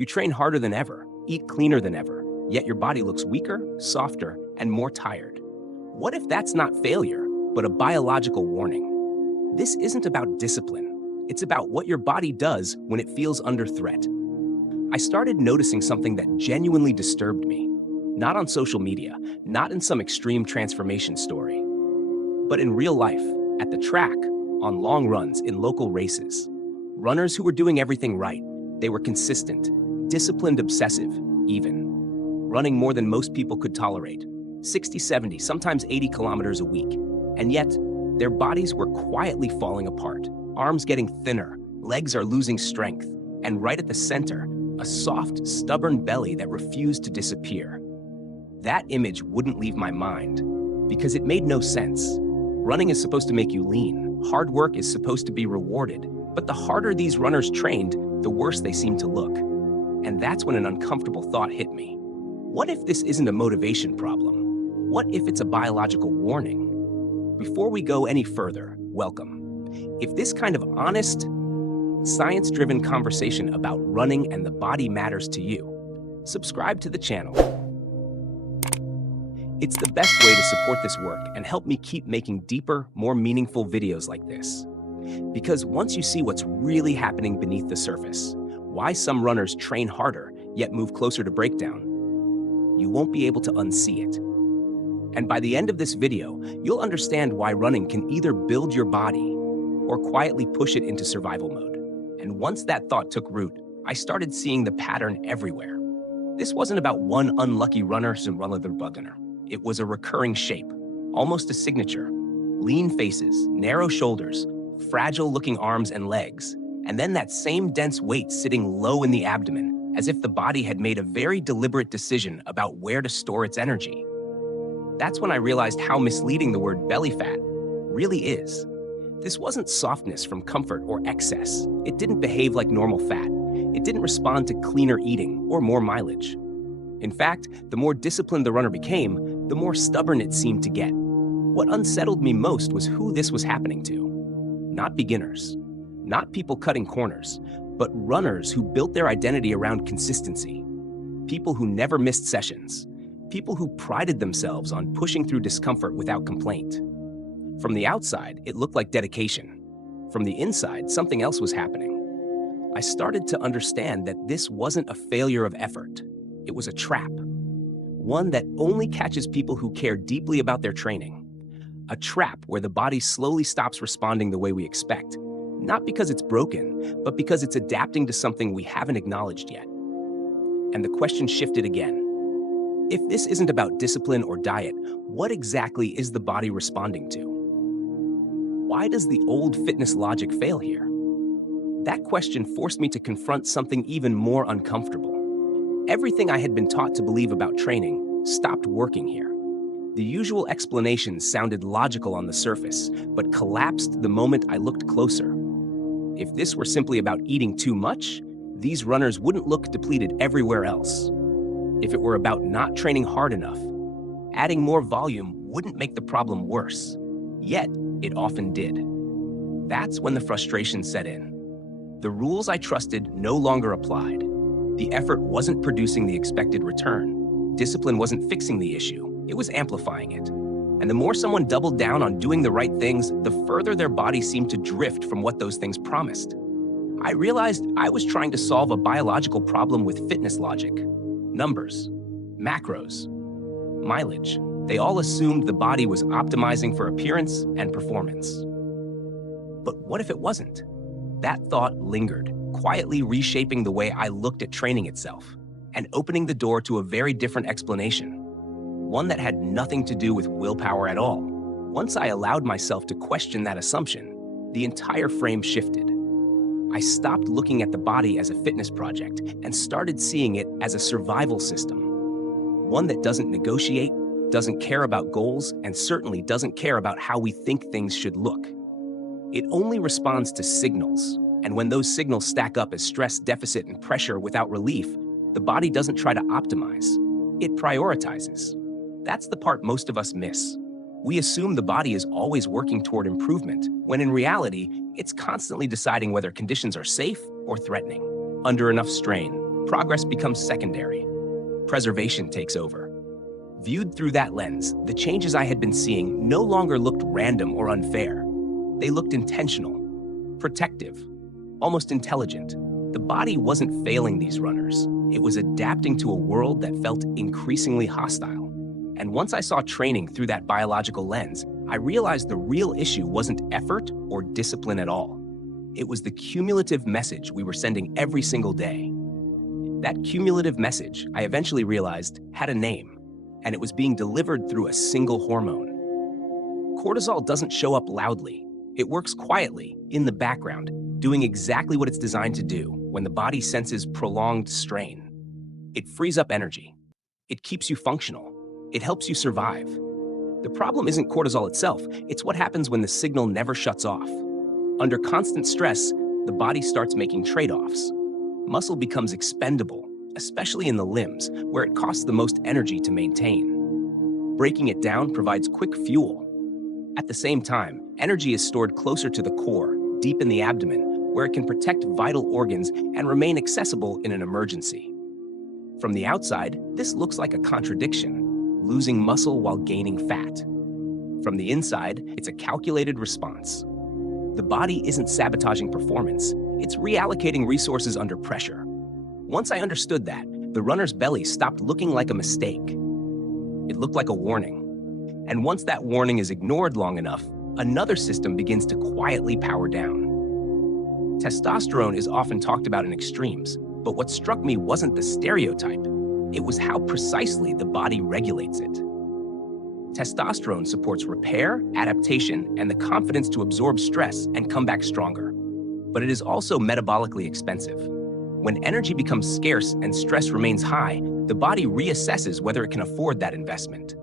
You train harder than ever, eat cleaner than ever, yet your body looks weaker, softer, and more tired. What if that's not failure, but a biological warning? This isn't about discipline. It's about what your body does when it feels under threat. I started noticing something that genuinely disturbed me. Not on social media, not in some extreme transformation story, but in real life, at the track, on long runs, in local races. Runners who were doing everything right. They were consistent, disciplined, obsessive, even. Running more than most people could tolerate. 60, 70, sometimes 80 kilometers a week. And yet, their bodies were quietly falling apart. Arms getting thinner, legs are losing strength. And right at the center, a soft, stubborn belly that refused to disappear. That image wouldn't leave my mind, because it made no sense. Running is supposed to make you lean. Hard work is supposed to be rewarded. But the harder these runners trained, the worse they seemed to look. And that's when an uncomfortable thought hit me. What if this isn't a motivation problem? What if it's a biological warning? Before we go any further, welcome. If this kind of honest, science-driven conversation about running and the body matters to you, subscribe to the channel. It's the best way to support this work and help me keep making deeper, more meaningful videos like this. Because once you see what's really happening beneath the surface, why some runners train harder yet move closer to breakdown, you won't be able to unsee it. And by the end of this video, you'll understand why running can either build your body or quietly push it into survival mode. And once that thought took root, I started seeing the pattern everywhere. This wasn't about one unlucky runner som another bugger. It was a recurring shape, almost a signature. Lean faces, narrow shoulders, fragile-looking arms and legs, and then that same dense weight sitting low in the abdomen, as if the body had made a very deliberate decision about where to store its energy. That's when I realized how misleading the word belly fat really is. This wasn't softness from comfort or excess. It didn't behave like normal fat. It didn't respond to cleaner eating or more mileage. In fact, the more disciplined the runner became, the more stubborn it seemed to get. What unsettled me most was who this was happening to. Not beginners, not people cutting corners, but runners who built their identity around consistency. People who never missed sessions. People who prided themselves on pushing through discomfort without complaint. From the outside, it looked like dedication. From the inside, something else was happening. I started to understand that this wasn't a failure of effort. It was a trap. One that only catches people who care deeply about their training. A trap where the body slowly stops responding the way we expect. Not because it's broken, but because it's adapting to something we haven't acknowledged yet. And the question shifted again. If this isn't about discipline or diet, what exactly is the body responding to? Why does the old fitness logic fail here? That question forced me to confront something even more uncomfortable. Everything I had been taught to believe about training stopped working here. The usual explanations sounded logical on the surface, but collapsed the moment I looked closer. If this were simply about eating too much, these runners wouldn't look depleted everywhere else. If it were about not training hard enough, adding more volume wouldn't make the problem worse. Yet, it often did. That's when the frustration set in. The rules I trusted no longer applied. The effort wasn't producing the expected return. Discipline wasn't fixing the issue. It was amplifying it. And the more someone doubled down on doing the right things, the further their body seemed to drift from what those things promised. I realized I was trying to solve a biological problem with fitness logic. Numbers, macros, mileage. They all assumed the body was optimizing for appearance and performance. But what if it wasn't? That thought lingered, quietly reshaping the way I looked at training itself, and opening the door to a very different explanation. One that had nothing to do with willpower at all. Once I allowed myself to question that assumption, the entire frame shifted. I stopped looking at the body as a fitness project and started seeing it as a survival system. One that doesn't negotiate, doesn't care about goals, and certainly doesn't care about how we think things should look. It only responds to signals, and when those signals stack up as stress, deficit, and pressure without relief, the body doesn't try to optimize. It prioritizes. That's the part most of us miss. We assume the body is always working toward improvement, when in reality, it's constantly deciding whether conditions are safe or threatening. Under enough strain, progress becomes secondary. Preservation takes over. Viewed through that lens, the changes I had been seeing no longer looked random or unfair. They looked intentional, protective, almost intelligent. The body wasn't failing these runners. It was adapting to a world that felt increasingly hostile. And once I saw training through that biological lens, I realized the real issue wasn't effort or discipline at all. It was the cumulative message we were sending every single day. That cumulative message, I eventually realized, had a name, and it was being delivered through a single hormone. Cortisol doesn't show up loudly. It works quietly, in the background, doing exactly what it's designed to do when the body senses prolonged strain. It frees up energy. It keeps you functional. It helps you survive. The problem isn't cortisol itself, it's what happens when the signal never shuts off. Under constant stress, the body starts making trade-offs. Muscle becomes expendable, especially in the limbs, where it costs the most energy to maintain. Breaking it down provides quick fuel. At the same time, energy is stored closer to the core, deep in the abdomen, where it can protect vital organs and remain accessible in an emergency. From the outside, this looks like a contradiction, losing muscle while gaining fat. From the inside, it's a calculated response. The body isn't sabotaging performance, it's reallocating resources under pressure. Once I understood that, the runner's belly stopped looking like a mistake. It looked like a warning. And once that warning is ignored long enough, another system begins to quietly power down. Testosterone is often talked about in extremes, but what struck me wasn't the stereotype. It was how precisely the body regulates it. Testosterone supports repair, adaptation, and the confidence to absorb stress and come back stronger. But it is also metabolically expensive. When energy becomes scarce and stress remains high, the body reassesses whether it can afford that investment.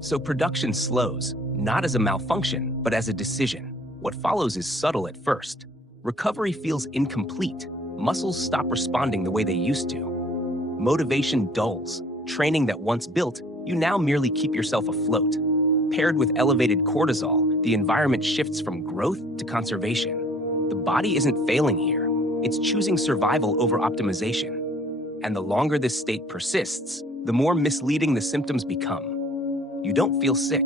So production slows, not as a malfunction, but as a decision. What follows is subtle at first. Recovery feels incomplete. Muscles stop responding the way they used to. Motivation dulls. Training that once built, you now merely keep yourself afloat. Paired with elevated cortisol, the environment shifts from growth to conservation. The body isn't failing here. It's choosing survival over optimization. And the longer this state persists, the more misleading the symptoms become. You don't feel sick.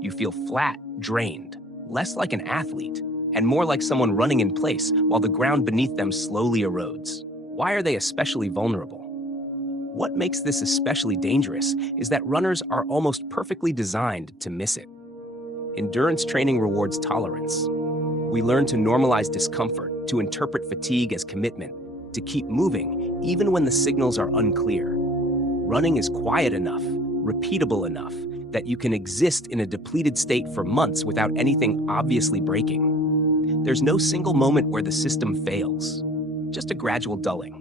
You feel flat, drained, less like an athlete, and more like someone running in place while the ground beneath them slowly erodes. Why are they especially vulnerable? What makes this especially dangerous is that runners are almost perfectly designed to miss it. Endurance training rewards tolerance. We learn to normalize discomfort, to interpret fatigue as commitment, to keep moving even when the signals are unclear. Running is quiet enough, repeatable enough, that you can exist in a depleted state for months without anything obviously breaking. There's no single moment where the system fails, just a gradual dulling.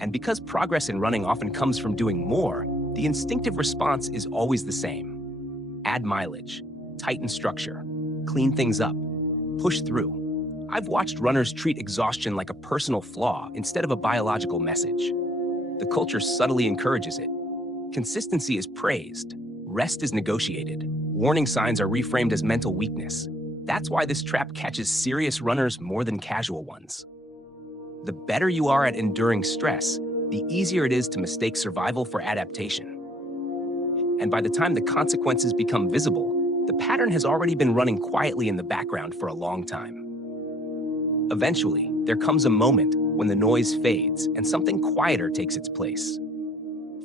And because progress in running often comes from doing more, the instinctive response is always the same. Add mileage, tighten structure, clean things up, push through. I've watched runners treat exhaustion like a personal flaw instead of a biological message. The culture subtly encourages it. Consistency is praised, rest is negotiated, warning signs are reframed as mental weakness. That's why this trap catches serious runners more than casual ones. The better you are at enduring stress, the easier it is to mistake survival for adaptation. And by the time the consequences become visible, the pattern has already been running quietly in the background for a long time. Eventually, there comes a moment when the noise fades and something quieter takes its place.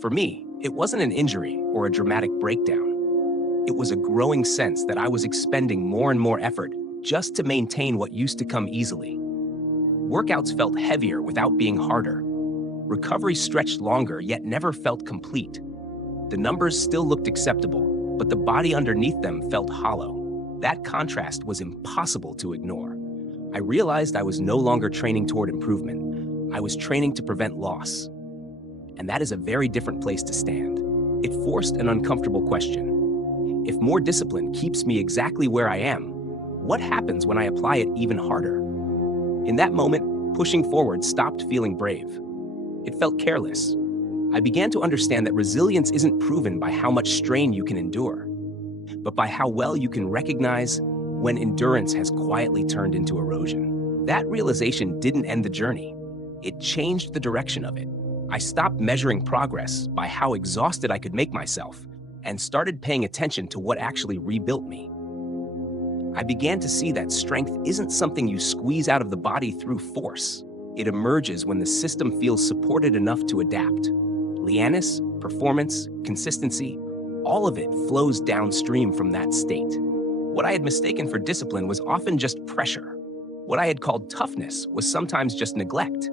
For me, it wasn't an injury or a dramatic breakdown. It was a growing sense that I was expending more and more effort just to maintain what used to come easily. Workouts felt heavier without being harder. Recovery stretched longer, yet never felt complete. The numbers still looked acceptable, but the body underneath them felt hollow. That contrast was impossible to ignore. I realized I was no longer training toward improvement. I was training to prevent loss. And that is a very different place to stand. It forced an uncomfortable question. If more discipline keeps me exactly where I am, what happens when I apply it even harder? In that moment, pushing forward stopped feeling brave. It felt careless. I began to understand that resilience isn't proven by how much strain you can endure, but by how well you can recognize when endurance has quietly turned into erosion. That realization didn't end the journey. It changed the direction of it. I stopped measuring progress by how exhausted I could make myself and started paying attention to what actually rebuilt me. I began to see that strength isn't something you squeeze out of the body through force. It emerges when the system feels supported enough to adapt. Lianis, performance, consistency, all of it flows downstream from that state. What I had mistaken for discipline was often just pressure. What I had called toughness was sometimes just neglect.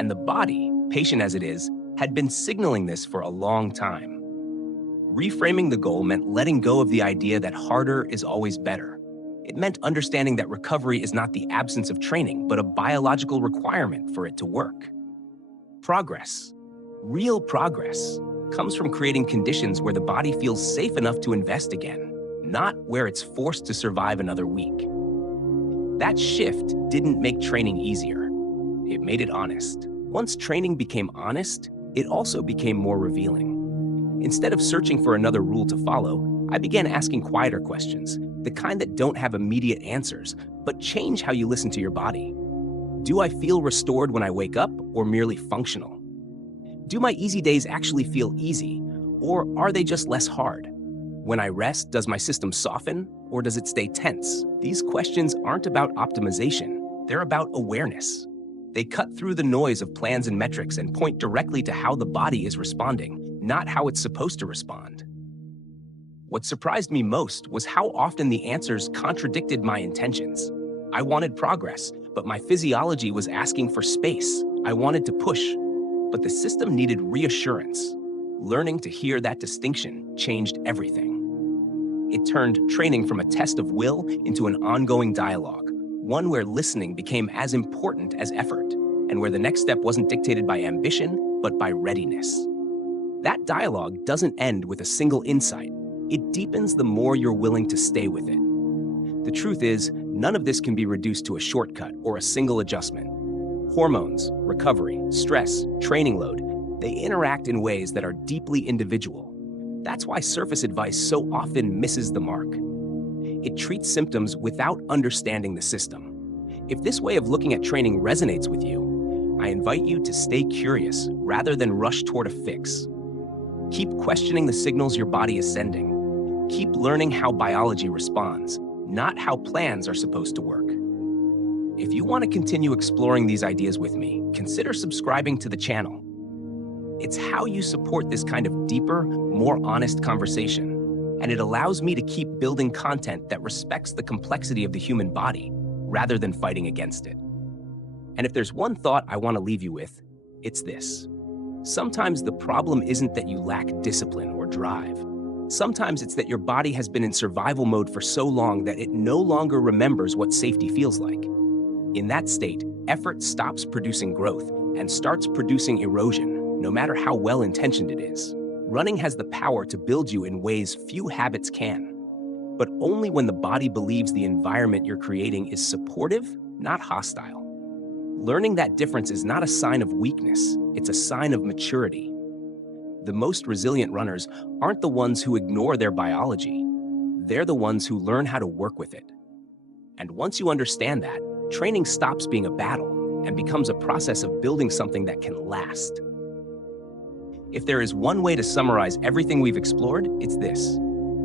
And the body, patient as it is, had been signaling this for a long time. Reframing the goal meant letting go of the idea that harder is always better. It meant understanding that recovery is not the absence of training, but a biological requirement for it to work. Progress, real progress, comes from creating conditions where the body feels safe enough to invest again, not where it's forced to survive another week. That shift didn't make training easier. It made it honest. Once training became honest, it also became more revealing. Instead of searching for another rule to follow, I began asking quieter questions, the kind that don't have immediate answers, but change how you listen to your body. Do I feel restored when I wake up, or merely functional? Do my easy days actually feel easy, or are they just less hard? When I rest, does my system soften, or does it stay tense? These questions aren't about optimization, they're about awareness. They cut through the noise of plans and metrics and point directly to how the body is responding, not how it's supposed to respond. What surprised me most was how often the answers contradicted my intentions. I wanted progress, but my physiology was asking for space. I wanted to push, but the system needed reassurance. Learning to hear that distinction changed everything. It turned training from a test of will into an ongoing dialogue, one where listening became as important as effort, and where the next step wasn't dictated by ambition, but by readiness. That dialogue doesn't end with a single insight. It deepens the more you're willing to stay with it. The truth is, none of this can be reduced to a shortcut or a single adjustment. Hormones, recovery, stress, training load, they interact in ways that are deeply individual. That's why surface advice so often misses the mark. It treats symptoms without understanding the system. If this way of looking at training resonates with you, I invite you to stay curious rather than rush toward a fix. Keep questioning the signals your body is sending. Keep learning how biology responds, not how plans are supposed to work. If you want to continue exploring these ideas with me, consider subscribing to the channel. It's how you support this kind of deeper, more honest conversation, and it allows me to keep building content that respects the complexity of the human body, rather than fighting against it. And if there's one thought I want to leave you with, it's this. Sometimes the problem isn't that you lack discipline or drive. Sometimes it's that your body has been in survival mode for so long that it no longer remembers what safety feels like. In that state, effort stops producing growth and starts producing erosion, no matter how well-intentioned it is. Running has the power to build you in ways few habits can, but only when the body believes the environment you're creating is supportive, not hostile. Learning that difference is not a sign of weakness, it's a sign of maturity. The most resilient runners aren't the ones who ignore their biology. They're the ones who learn how to work with it. And once you understand that, training stops being a battle and becomes a process of building something that can last. If there is one way to summarize everything we've explored, it's this.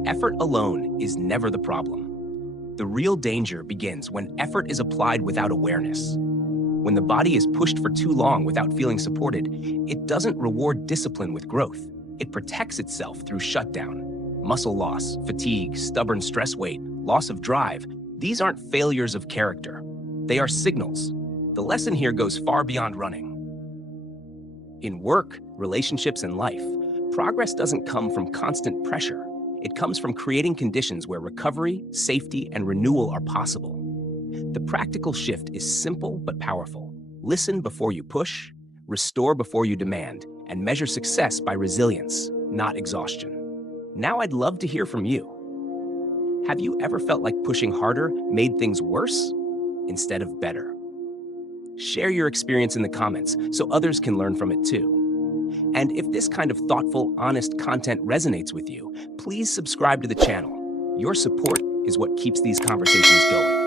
Effort alone is never the problem. The real danger begins when effort is applied without awareness. When the body is pushed for too long without feeling supported, it doesn't reward discipline with growth. It protects itself through shutdown. Muscle loss, fatigue, stubborn stress weight, loss of drive, these aren't failures of character. They are signals. The lesson here goes far beyond running. In work, relationships, and life, progress doesn't come from constant pressure. It comes from creating conditions where recovery, safety, and renewal are possible. The practical shift is simple but powerful. Listen before you push, restore before you demand, and measure success by resilience, not exhaustion. Now I'd love to hear from you. Have you ever felt like pushing harder made things worse instead of better? Share your experience in the comments so others can learn from it too. And if this kind of thoughtful, honest content resonates with you, please subscribe to the channel. Your support is what keeps these conversations going.